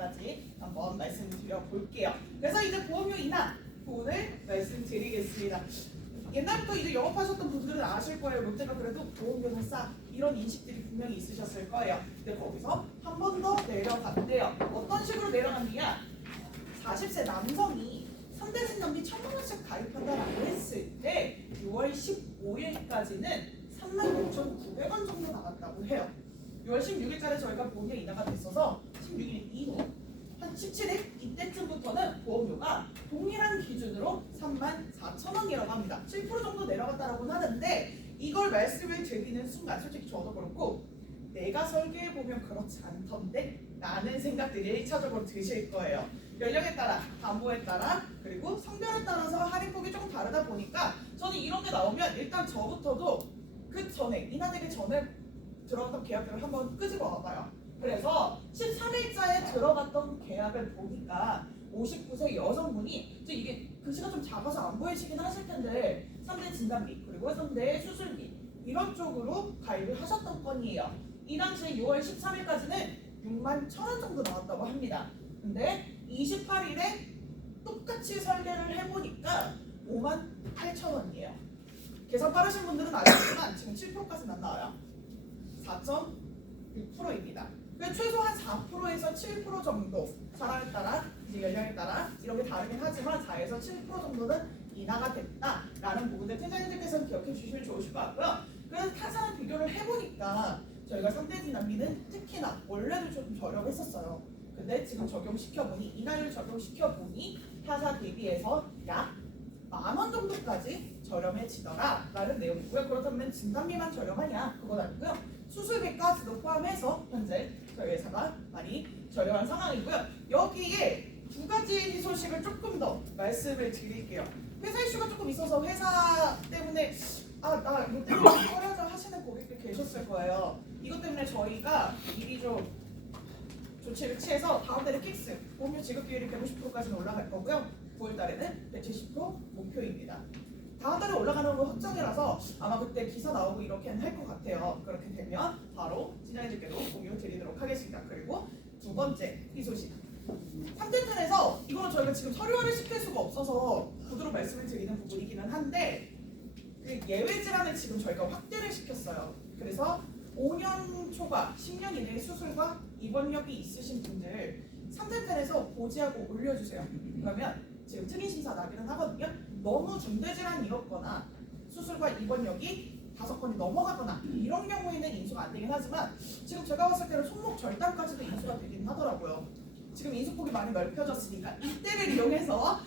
여기까지 한번 말씀드려 볼게요. 그래서 이제 보험료 인하 부분을 말씀드리겠습니다. 옛날부터 이제 영업하셨던 분들은 아실 거예요. 롯데가 그래도 보험료는 싸 이런 인식들이 분명히 있으셨을 거예요. 근데 거기서 한 번 더 내려갔대요. 어떤 식으로 내려갔느냐? 40세 남성이 3대 진단비 1,000만 원씩 가입한다라고 했을 때 6월 15일까지는 36,900원 정도 나갔다고 해요. 6월 16일까지 저희가 보험료 인하가 됐어서 16일 이후 한 17일 이때쯤부터는 보험료가 동일한 기준으로 34,000원이라고 합니다. 7% 정도 내려갔다라고는 하는데 이걸 말씀을 드리는 순간 솔직히 저도 그렇고 내가 설계해보면 그렇지 않던데? 라는 생각들이 1차적으로 드실 거예요. 연령에 따라, 담보에 따라, 그리고 성별에 따라서 할인폭이 조금 다르다 보니까 저는 이런 게 나오면 일단 저부터도 그 전에, 인하되기 전에 들어갔던 계약들을 한번 끄집어 와봐요. 그래서 13일자에 들어갔던 계약을 보니까 59세 여성분이 이게 글씨가 좀 작아서 안 보이시긴 하실 텐데 3대 진단비 그리고 3대 수술비 이런 쪽으로 가입을 하셨던 건이에요. 이 당시 6월 13일까지는 61,000원 정도 나왔다고 합니다. 근데 28일에 똑같이 설계를 해보니까 58,000원이에요. 계산 빠르신 분들은 아시겠지만 지금 7%까지는 안 나와요. 4.6%입니다. 최소한 4%에서 7% 정도 사람에 따라 이제 연령에 따라 이렇게 다르긴 하지만 4에서 7% 정도는 인하가 됐다라는 부분들 팀장님들께서는 기억해 주시면 좋으실 것 같고요. 그래서 타사랑 비교를 해보니까 저희가 3대 진단비는 특히나 원래도 좀 저렴했었어요. 근데 지금 적용시켜보니 인하율 적용시켜보니 타사 대비해서 약 10,000원 정도까지 저렴해지더라 라는 내용이고요. 그렇다면 진단비만 저렴하냐? 그건 아니고요. 수술비까지도 포함해서 현재 저희 회사가 많이 저렴한 상황이고요. 여기에 두 가지 소식을 조금 더 말씀을 드릴게요. 회사 이슈가 조금 있어서 회사 때문에 나 이거 때문에 꺼려져 하시는 고객들 계셨을 거예요. 이것 때문에 저희가 미리 좀 조치를 취해서 다음 달에 킥스 보험료 지급 비율이 150%까지는 올라갈 거고요. 9월 달에는 170% 목표입니다. 다음 달에 올라가는 거 확정이라서 아마 그때 기사 나오고 이렇게는 할 것 같아요. 그렇게 되면 바로 진행자들께도 공유 드리도록 하겠습니다. 그리고 두 번째 이 소식 3대10에서 이거는 저희가 지금 서류화를 시킬 수가 없어서 구두로 말씀을 드리는 부분이기는 한데 그 예외 질환을 지금 저희가 확대를 시켰어요. 그래서 5년 초과 10년 이내의 수술과 입원력이 있으신 분들 3대10에서 고지하고 올려주세요. 그러면 지금 특인 심사 나기는 하거든요. 너무 중대질환이었거나 수술과 입원력이 5건이 넘어가거나 이런 경우에는 인수가 안 되긴 하지만 지금 제가 봤을 때는 손목 절단까지도 인수가 되긴 하더라고요. 지금 인수폭이 많이 넓혀졌으니까 이때를 이용해서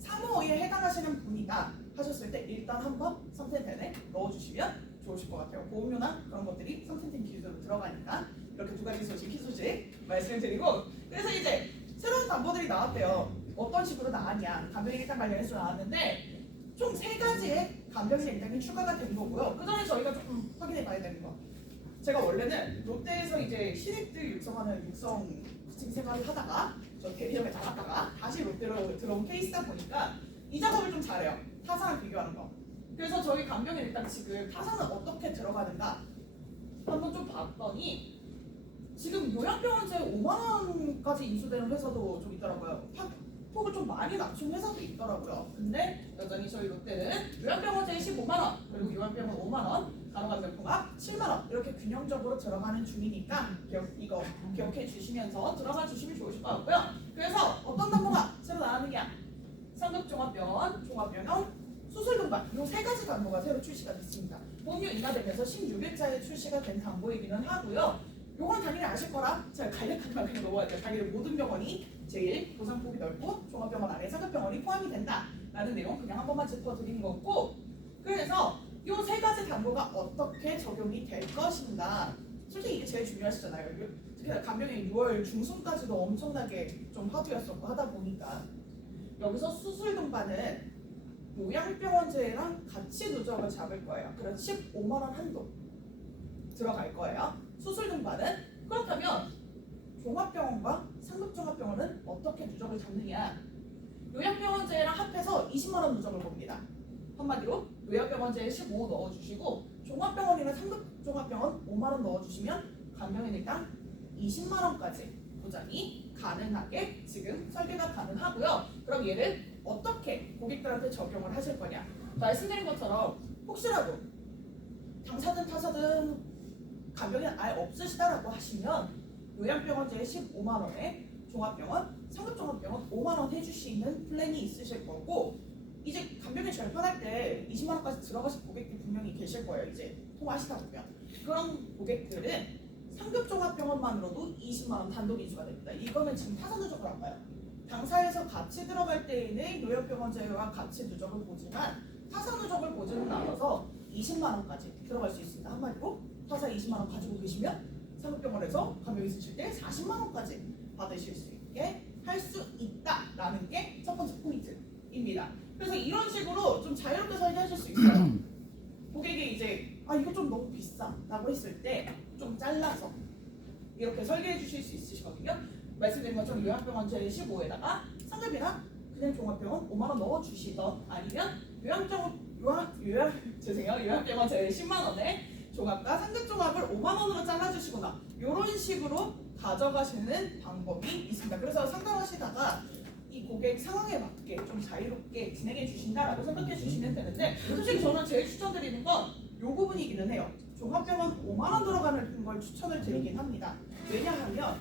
355에 해당하시는 분이다 하셨을 때 일단 한번 3대10에 넣어주시면 좋으실 것 같아요. 보험료나 그런 것들이 3대10 기준으로 들어가니까 이렇게 두 가지 소식, 희소식 말씀드리고 그래서 이제 새로운 담보들이 나왔대요. 어떤 식으로 나왔냐? 간병인 일단 관련해서 나왔는데 총 3가지의 간병인 일당이 추가가 된 거고요. 그 전에 저희가 조금 확인해 봐야 되는 거. 제가 원래는 롯데에서 이제 신입들 육성하는 육성 코칭 생활을 하다가 저 대리점에 나갔다가 다시 롯데로 들어온 케이스다 보니까 이 작업을 좀 잘해요. 타사랑 비교하는 거. 그래서 저희 간병인 일당 지금 타사는 어떻게 들어가는가 한번 좀 봤더니 지금 요양병원제 5만 원까지 인수되는 회사도 좀 있더라고요. 폭을 좀 많이 낮춘 회사도 있더라고요. 근데 여전히 저희 롯데는 요양병원제 15만 원, 그리고 요양병원 5만 원, 간호간병통합 7만 원 이렇게 균형적으로 들어가는 중이니까 이거 기억해 주시면서 들어가 주시면 좋으실 것 같고요. 그래서 어떤 담보가 새로 나왔느냐? 상급종합병원, 종합병원, 수술동반 이 3가지 담보가 새로 출시가 됐습니다. 보험료 인하되면서 16일자에 출시가 된 담보이기는 하고요. 요건 당연히 아실 거라 제가 간략하게 그냥 넘어갈 때 당연히 모든 병원이 제일 보상폭이 넓고 종합병원 안에 상급병원이 포함이 된다라는 내용 그냥 한 번만 짚어드린 거고 그래서 요 3가지 담보가 어떻게 적용이 될 것인가 솔직히 이게 제일 중요하시잖아요. 특히 간병인 6월 중순까지도 엄청나게 좀 화두였었고 하다 보니까 여기서 수술 동반은 요양병원제랑 같이 누적을 잡을 거예요. 그래서 15만 원 한도 들어갈 거예요. 수술 동반은 그렇다면 종합병원과 상급종합병원은 어떻게 누적을 잡느냐? 요양병원제랑 합해서 20만 원 누적을 봅니다. 한마디로 요양병원제에 15 넣어주시고 종합병원이나 상급종합병원 5만 원 넣어주시면 간병인 일당 20만 원까지 보장이 가능하게 지금 설계가 가능하고요. 그럼 얘를 어떻게 고객들한테 적용을 하실 거냐? 말씀드린 것처럼 혹시라도 당사든 타사든 간병이 아예 없으시다라고 하시면 요양병원제 15만 원에 종합병원, 상급종합병원 5만 원 해주시는 플랜이 있으실 거고 이제 간병이 절판할 때 20만 원까지 들어가실 고객들 분명히 계실 거예요. 이제 통화하시다 보면 그런 고객들은 상급종합병원만으로도 20만 원 단독 인수가 됩니다. 이거는 지금 타사 누적을 안 봐요. 당사에서 같이 들어갈 때에는 요양병원제와 같이 누적을 보지만 타사 누적을 보지는 않아서 20만 원까지 들어갈 수 있습니다. 한마디로 타사 20만 원 가지고 계시면 상급병원에서 간병 있으실 때 40만 원까지 받으실 수 있게 할 수 있다라는 게 첫 번째 포인트입니다. 그래서 이런 식으로 좀 자유롭게 설계하실 수 있어요. 고객이 이제 이거 좀 너무 비싸라고 했을 때 좀 잘라서 이렇게 설계해 주실 수 있으시거든요. 말씀드린 것처럼 요양병원제 15에다가 상급이랑 그냥 종합병원 5만 원 넣어 주시던 아니면 요양병원제 10만 원에 종합과 상급종합을 5만 원으로 잘라주시거나 이런 식으로 가져가시는 방법이 있습니다. 그래서 상담하시다가 이 고객 상황에 맞게 좀 자유롭게 진행해 주신다라고 생각해 주시면 되는데 솔직히 저는 제일 추천드리는 건 이 부분이기는 해요. 종합병원 5만 원 들어가는 걸 추천을 드리긴 합니다. 왜냐하면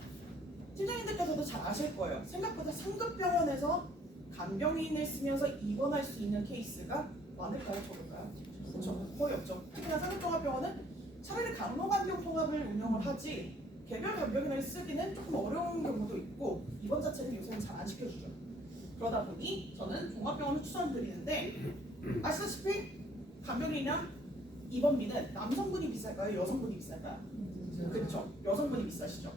팀장님들께서도 잘 아실 거예요. 생각보다 상급병원에서 간병인을 쓰면서 입원할 수 있는 케이스가 많을까요? 적을까요? 그렇죠. 거의 없죠. 특히나 상급종합병원은 차라리 간호간병 통합을 운영을 하지 개별 간병인을 쓰기는 조금 어려운 경우도 있고 입원 자체는 요새는 잘 안 시켜주죠. 그러다 보니 저는 종합병원을 추천드리는데 아시다시피 간병인이랑 입원비는 남성분이 비쌀까요? 여성분이 비쌀까요? 그렇죠. 여성분이 비싸시죠.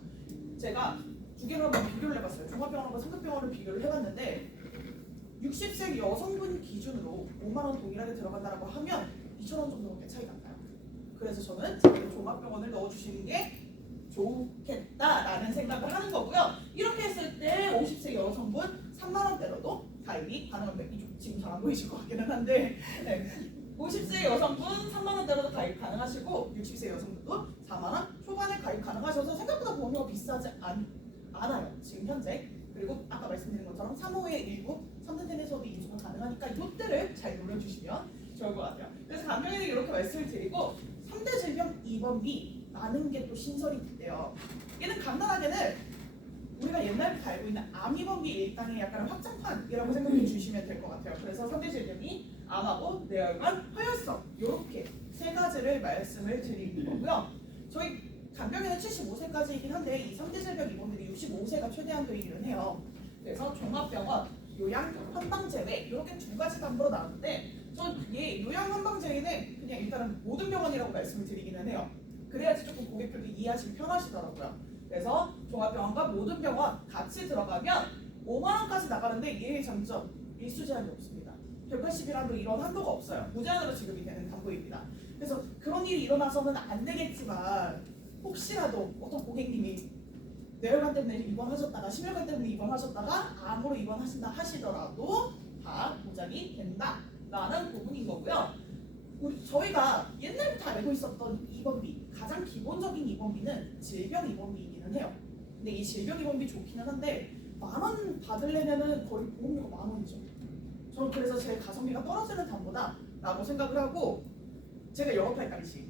제가 두 개를 한번 비교를 해봤어요. 종합병원과 상급병원을 비교를 해봤는데 60세 여성분 기준으로 5만 원 동일하게 들어간다고 하면 2천 원 정도밖에 차이가 안 나요. 그래서 저는 종합병원을 넣어주시는 게 좋겠다라는 생각을 하는 거고요. 이렇게 했을 때 50세 여성분 3만 원대로도 가입이 가능합니다. 이쪽 지금 잘 안 보이실 것 같기는 한데 50세 여성분 3만 원대로도 가입 가능하시고 60세 여성분도 4만 원 초반에 가입 가능하셔서 생각보다 보험료가 비싸지 않아요. 지금 현재. 그리고 아까 말씀드린 것처럼 3호의 일부 3대생에서도 인수가 가능하니까 이때를 잘 노려주시면 좋을 것 같아요. 그래서 간병인에게 이렇게 말씀을 드리고 3대 질병 입원비 라는 게 또 신설이 있대요. 얘는 간단하게는 우리가 옛날부터 알고 있는 암 입원비 일당의 약간 확장판이라고 생각해 주시면 될 것 같아요. 그래서 3대 질병이 암하고 뇌혈관, 허혈성 이렇게 세 가지를 말씀을 드리는 거고요. 저희 간병인은 75세까지이긴 한데 이 3대 질병 입원들이 65세가 최대 한도이기는 해요. 그래서 종합병원, 요양, 한방제외 이렇게 두 가지 담보로 나오는데 전 요양 한방제외는 그냥 일단은 모든 병원이라고 말씀을 드리기는 해요. 그래야지 조금 고객들도 이해하시기 편하시더라고요. 그래서 종합병원과 모든 병원 같이 들어가면 5만 원까지 나가는데 얘의 장점 일수 제한이 없습니다. 180이라도 이런 한도가 없어요. 무제한으로 지급이 되는 담보입니다. 그래서 그런 일이 일어나서는 안 되겠지만 혹시라도 어떤 고객님이 뇌혈관 때문에 입원하셨다가 심혈관 때문에 입원하셨다가 암으로 입원하신다 하시더라도 다 보장이 된다라는 부분인 거고요. 저희가 옛날부터 알고 있었던 입원비, 가장 기본적인 입원비는 질병 입원비이기는 해요. 근데 이 질병 입원비 좋기는 한데 10,000원 받으려면은 거의 보험료가 10,000원이죠. 저는 그래서 제 가성비가 떨어지는 담보다라고 생각을 하고 제가 영업할 당시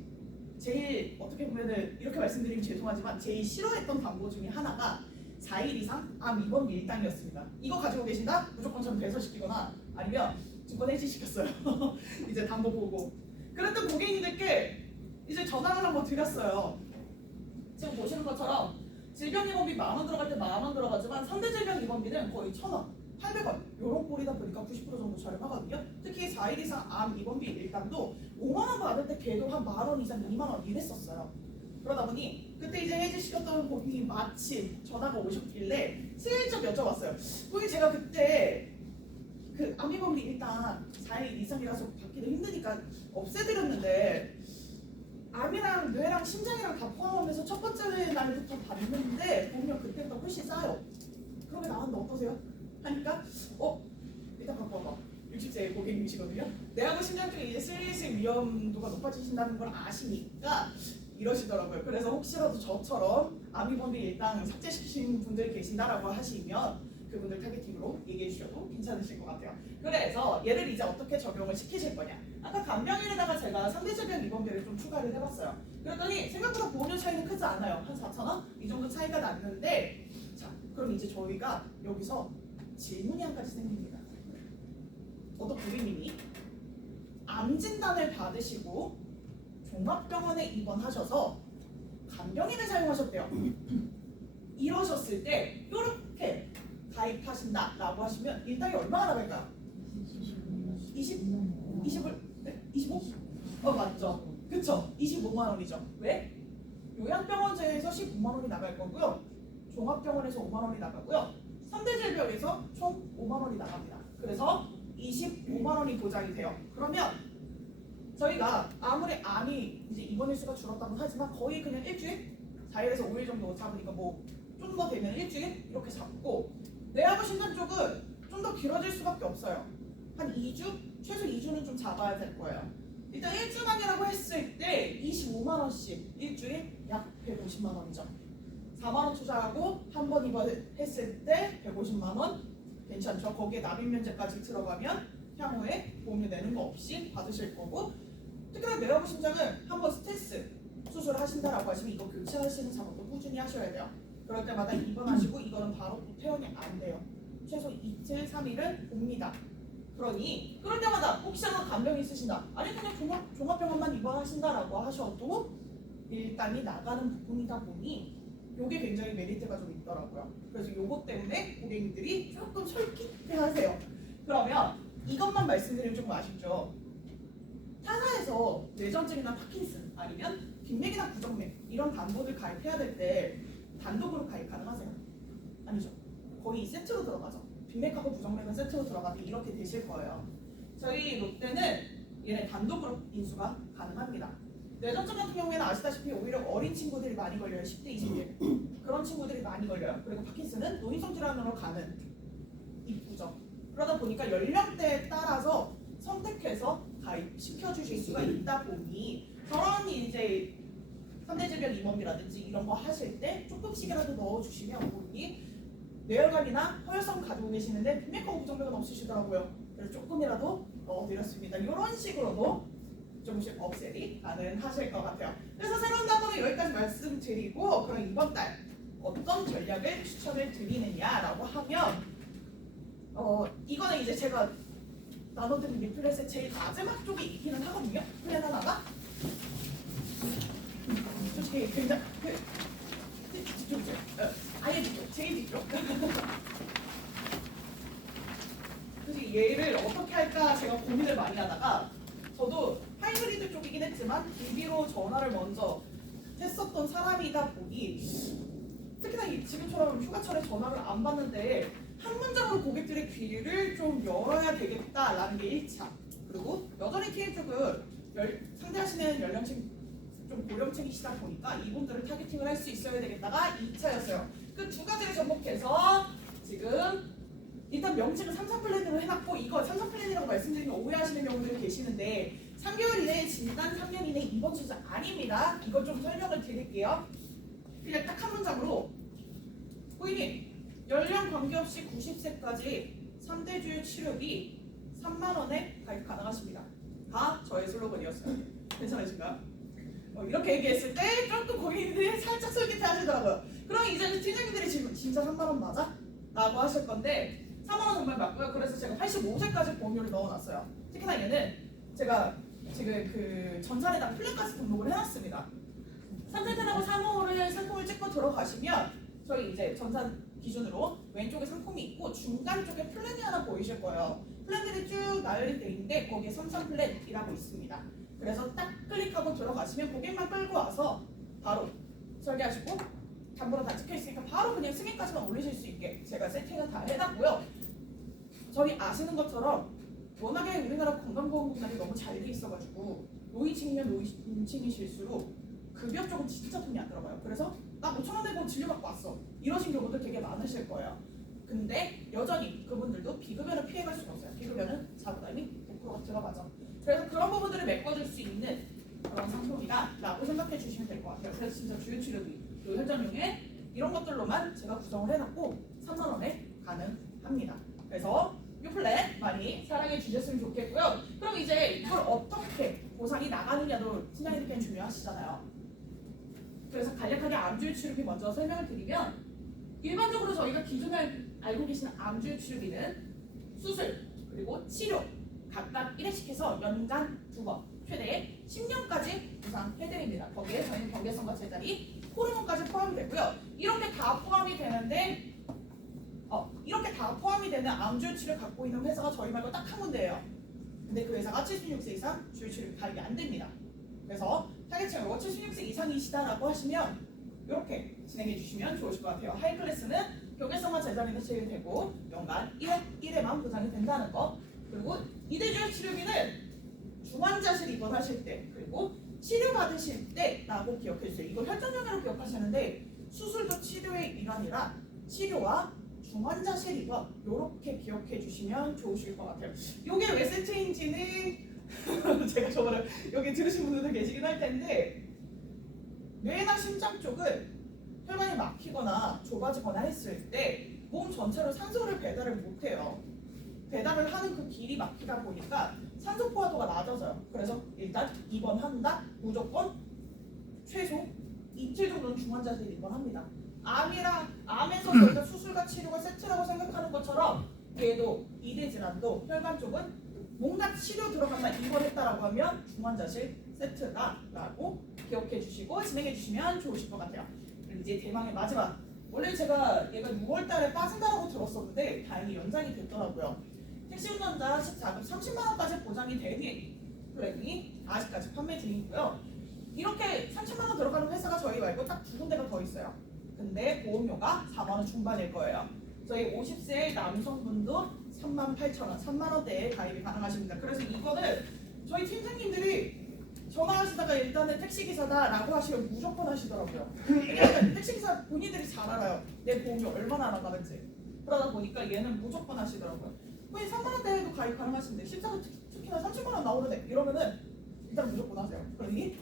제일 어떻게 보면은 이렇게 말씀드리면 죄송하지만 제일 싫어했던 담보 중에 하나가 4일 이상 암 입원비 일당이었습니다. 이거 가지고 계신다? 무조건 저는 배설시키거나 아니면 증권 해지시켰어요. 이제 담보 보고 그랬던 고객님들께 이제 전화를 한번 드렸어요. 지금 보시는 것처럼 질병 입원비 10,000원 들어갈 때 10,000원 들어가지만 3대 질병 입원비는 거의 1,000원, 800원 이런 꼴이다 보니까 90% 정도 저렴하거든요. 특히 4일 이상 암 입원비 일당도 5만 원 받을 때 걔도 한 10,000원 이상 2만 원 이랬었어요. 그러다 보니 그때 이제 해지시켰던 고객이 마침 전화가 오셨길래 슬쩍 여쭤봤어요. 고객 제가 그때 그 암입원비 일단 4일 이상이라서 받기도 힘드니까 없애드렸는데 암이랑 뇌랑 심장이랑 다 포함하면서 첫 번째 날부터 받는데 보면 그때보다 훨씬 싸요. 그러면 나왔는데 어떠세요? 하니까 일단 바꿔봐. 60세 고객님이시거든요. 뇌하고 심장 쪽에 이제 슬슬 위험도가 높아지신다는 걸 아시니까 이러시더라고요. 그래서 혹시라도 저처럼 아미본디 일당 삭제시키신 분들이 계신다라고 하시면 그분들 타겟팅으로 얘기해 주셔도 괜찮으실 것 같아요. 그래서 얘를 이제 어떻게 적용을 시키실 거냐. 아까 간병인에다가 제가 상대적인 입원비를 좀 추가를 해봤어요. 그랬더니 생각보다 보험료 차이는 크지 않아요. 한 4,000원? 이 정도 차이가 났는데, 자, 그럼 이제 저희가 여기서 질문이 한 가지 생깁니다. 어떤 고객님이 암 진단을 받으시고 종합병원에 입원하셔서 간병인을 사용하셨대요. 이러셨을 때 이렇게 가입하신다라고 하시면 일당이 얼마나 나갈까요? 20을 25? 맞죠. 그쵸? 25만 원이죠. 왜? 요양병원제에서 15만 원이 나갈 거고요. 종합병원에서 5만 원이 나가고요. 3대 질병에서 총 5만 원이 나갑니다. 그래서 25만 원이 보장이 돼요. 그러면 저희가 아무리 암이 이제 입원 일수가 줄었다고 하지만 거의 그냥 일주일? 4일에서 5일 정도 잡으니까 뭐 좀 더 되면 일주일? 이렇게 잡고 뇌하고 신장 쪽은 좀 더 길어질 수밖에 없어요. 한 2주? 최소 2주는 좀 잡아야 될 거예요. 일단 일주만이라고 했을 때 25만 원씩 일주일 약 150만 원이죠. 4만 원 투자하고 한 번 입원했을 때 150만 원 괜찮죠? 거기에 납입 면제까지 들어가면 향후에 보험료 내는 거 없이 받으실 거고, 특히나 뇌하고 신장은 한번 스테스 수술을 하신다라고 하시면 이거 교체하시는 작업도 꾸준히 하셔야 돼요. 그럴 때마다 입원하시고 이거는 바로 또 퇴원이 안 돼요. 최소 이틀, 3일은 옵니다. 그러니 그럴 때마다 혹시나 간병 있으신다, 아니 그냥 종합병원만 입원하신다라고 하셔도 일당이 나가는 부분이다 보니 요게 굉장히 메리트가 좀 있더라고요. 그래서 요것 때문에 고객님들이 조금 솔깃해하세요. 그러면 이것만 말씀드리면 조금 아쉽죠. 타사에서 뇌전증이나 파킨슨 아니면 빈맥이나 부정맥 이런 담보들 가입해야 될 때 단독으로 가입 가능하세요? 아니죠. 거의 세트로 들어가죠. 빈맥하고 부정맥은 세트로 들어가도 이렇게 되실 거예요. 저희 롯데는 얘네 단독으로 인수가 가능합니다. 뇌전증 같은 경우에는 아시다시피 오히려 어린 친구들이 많이 걸려요. 10대, 20대 그런 친구들이 많이 걸려요. 그리고 파킨슨은 노인성 질환으로 가는 입구죠. 그러다 보니까 연령대에 따라서 선택해서 가입시켜 주실 수가 있다 보니 저런 이제 3대 질병 입원비라든지 이런 거 하실 때 조금씩이라도 넣어주시면 본인이 뇌혈관이나 허혈성 가지고 계시는데 빈맥하고 부정맥은 없으시더라고요. 그래서 조금이라도 넣어드렸습니다. 이런 식으로도 조금씩 업셀이 가능하실 것 같아요. 그래서 새로운 단어는 여기까지 말씀드리고, 그럼 이번 달 어떤 전략을 추천을 드리느냐라고 하면 이거는 이제 제가 나눠드린 리플렛의 제일 마지막 쪽에 있기는 하거든요. 플랜 하나가 솔직히 굉장히 뒤쪽이죠. 아예 뒤쪽, 제일 뒤쪽. 솔직히 얘를 어떻게 할까 제가 고민을 많이 하다가 저도 하이브리드 쪽이긴 했지만 DB로 전화를 먼저 했었던 사람이다 보니 특히나 지금처럼 휴가철에 전화를 안 받는데 한 문장으로 고객들의 귀를 좀 열어야 되겠다라는 게 1차. 그리고 여전히 TM 쪽은 상대하시는 연령층 좀 고령층이시다 보니까 이분들을 타겟팅을 할 수 있어야 되겠다가 2차였어요. 그 두 가지를 접목해서 지금 일단 명칭은 3사 플랜으로 해놨고, 이거 3사 플랜이라고 말씀드리면 오해하시는 경우들이 계시는데 3개월 이내에 진단, 3년 이내 입원 수술 아닙니다. 이거 좀 설명을 드릴게요. 그냥 딱 한 문장으로 고객님 연령 관계없이 90세까지 3대 주요 치료비 3만 원에 가입 가능하십니다. 다 저의 슬로건이었어요. 괜찮으신가요? 이렇게 얘기했을 때 조금 고객님들이 살짝 솔깃해 하시더라고요. 그럼 이제 팀장님들이 진짜 3만 원 맞아? 라고 하실 건데 3만 원 정말 맞고요. 그래서 제가 85세까지 보험료를 넣어놨어요. 특히나 얘는 제가 지금 그 전산에다 플랜까지 등록을 해놨습니다. 3세대라고 상호를 상품을 찍고 들어가시면 저희 이제 전산 기준으로 왼쪽에 상품이 있고 중간 쪽에 플랜이 하나 보이실 거예요. 플랜들이 쭉 나열이 되어 있는데 거기에 삼성 플랜이라고 있습니다. 그래서 딱 클릭하고 들어가시면 고객만 끌고 와서 바로 설계하시고 담보로 다 찍혀 있으니까 바로 그냥 승인까지만 올리실 수 있게 제가 세팅을 다 해놨고요. 저희 아시는 것처럼 워낙에 우리나라 건강보험공단이 너무 잘 돼 있어가지고 노인층이면 노인층이실수록 급여 쪽은 진짜 돈이 안 들어가요. 그래서 나 5천 원 내고 진료받고 왔어 이러신 경우도 되게 많으실 거예요. 근데 여전히 그분들도 비급여는 피해갈 수가 없어요. 비급여는 자부담이 100%가 들어가죠. 그래서 그런 부분들을 메꿔줄 수 있는 그런 상품이다 라고 생각해 주시면 될 것 같아요. 그래서 진짜 주요 치료비 요 현장용에 이런 것들로만 제가 구성을 해놨고 3만 원에 가능합니다. 그래서 이 플랜 많이 사랑해 주셨으면 좋겠고요. 그럼 이제 이걸 어떻게 보상이 나가느냐도 팀장님께는 중요하시잖아요. 그래서 간략하게 암주의 치료비 먼저 설명을 드리면 일반적으로 저희가 기존에 알고 계시는 암주의 치료비는 수술 그리고 치료 각각 1회씩 해서 연간 2번 최대 10년까지 보상해드립니다. 거기에 저희는 경계성과 제자리, 호르몬까지 포함이 되고요. 이렇게 다 포함이 되는데 이렇게 다 포함이 되는 암주의 치료를 갖고 있는 회사가 저희 말고 딱 한 군데예요. 근데 그 회사가 76세 이상 주요 치료비 가입이 안 됩니다. 그래서 타겟층으로 76세 이상이시다라고 하시면 이렇게 진행해 주시면 좋으실 것 같아요. 하이 클래스는 경계성과 제자리도 체계되고 연간 1회만 보장이 된다는 거. 그리고 이대주요 치료비는 중환자실 입원하실 때 그리고 치료받으실 때라고 기억해 주세요. 이걸 혈전형으로 기억하시는데 수술도 치료의 일환이라 치료와 중환자실 입원 이렇게 기억해 주시면 좋으실 것 같아요. 이게 왜 세트인지는 제가 저번에 여기 들으신 분들도 계시긴 할 텐데 뇌나 심장 쪽은 혈관이 막히거나 좁아지거나 했을 때 몸 전체로 산소를 배달을 못해요. 배달을 하는 그 길이 막히다 보니까 산소 포화도가 낮아져요. 그래서 일단 입원한다 무조건 최소 이틀 정도는 중환자실 입원합니다. 암에서 저희가 수술과 치료가 세트라고 생각하는 것처럼 얘도 이대 질환도 혈관 쪽은 뭔가 치료 들어간다 입원했다라고 하면 중환자실 세트다라고 기억해 주시고 진행해 주시면 좋으실 것 같아요. 그리고 이제 대망의 마지막. 원래 제가 얘가 6월달에 빠진다라고 들었었는데 다행히 연장이 됐더라고요. 택시 운전자 14급 30만 원까지 보장이 되는 플랜이 아직까지 판매 중이고요. 이렇게 30만 원 들어가는 회사가 저희 말고 딱 2군데가 더 있어요. 근데 보험료가 4만 원 중반일 거예요. 저희 50세 남성분도 38,000원, 3만 원대에 가입이 가능하십니다. 그래서 이거는 저희 팀장님들이 전화하시다가 일단은 택시기사다라고 하시면 무조건 하시더라고요. 왜냐하면 택시기사 본인들이 잘 알아요. 내 보험료 얼마나 나가는지. 그러다 보니까 얘는 무조건 하시더라고요. 거의 3만 원대에도 가입 가능하신데 14급 특히나 30만 원 나오는데 이러면은 일단 무조건 하세요. 그러니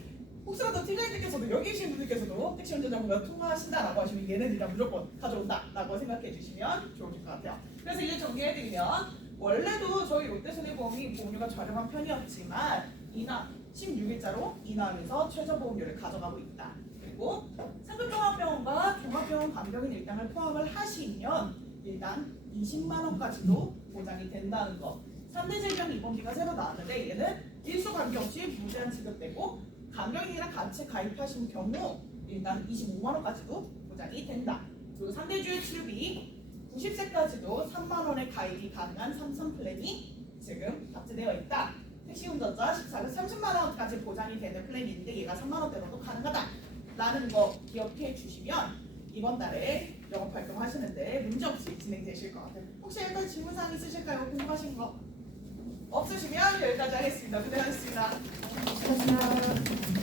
혹시라도 팀장님들께서도 여기 계신 분들께서도 택시 운전자분과 통화하신다라고 하시면 얘는 일단 무조건 가져온다라고 생각해 주시면 좋을 것 같아요. 그래서 이제 정리해드리면 원래도 저희 롯데손해보험이 보험료가 저렴한 편이었지만 이나 16일자로 인하하면서 최저보험료를 가져가고 있다. 그리고 상급 종합병원과 종합병원 간병인 일당을 포함을 하시면 일단 20만 원까지도 보장이 된다는 거. 3대 질병 입원비가 새로 나왔는데 얘는 일수 관계없이 무제한 지급되고 간병인이랑 같이 가입하신 경우 일단 25만 원까지도 보장이 된다. 그리고 3대 주요 치료비 90세까지도 3만 원의 가입이 가능한 삼성 플랜이 지금 탑재되어 있다. 택시 운전자 14급 30만 원까지 보장이 되는 플랜인데 얘가 3만 원대로도 가능하다라는 거 기억해 주시면 이번 달에 영업 활동하시는데 문제 없이 진행되실 것 같아요. 혹시 여기까지 질문사항 있으실까요? 궁금하신 거 없으시면 여기까지 하겠습니다. 고생하셨습니다. 감사합니다.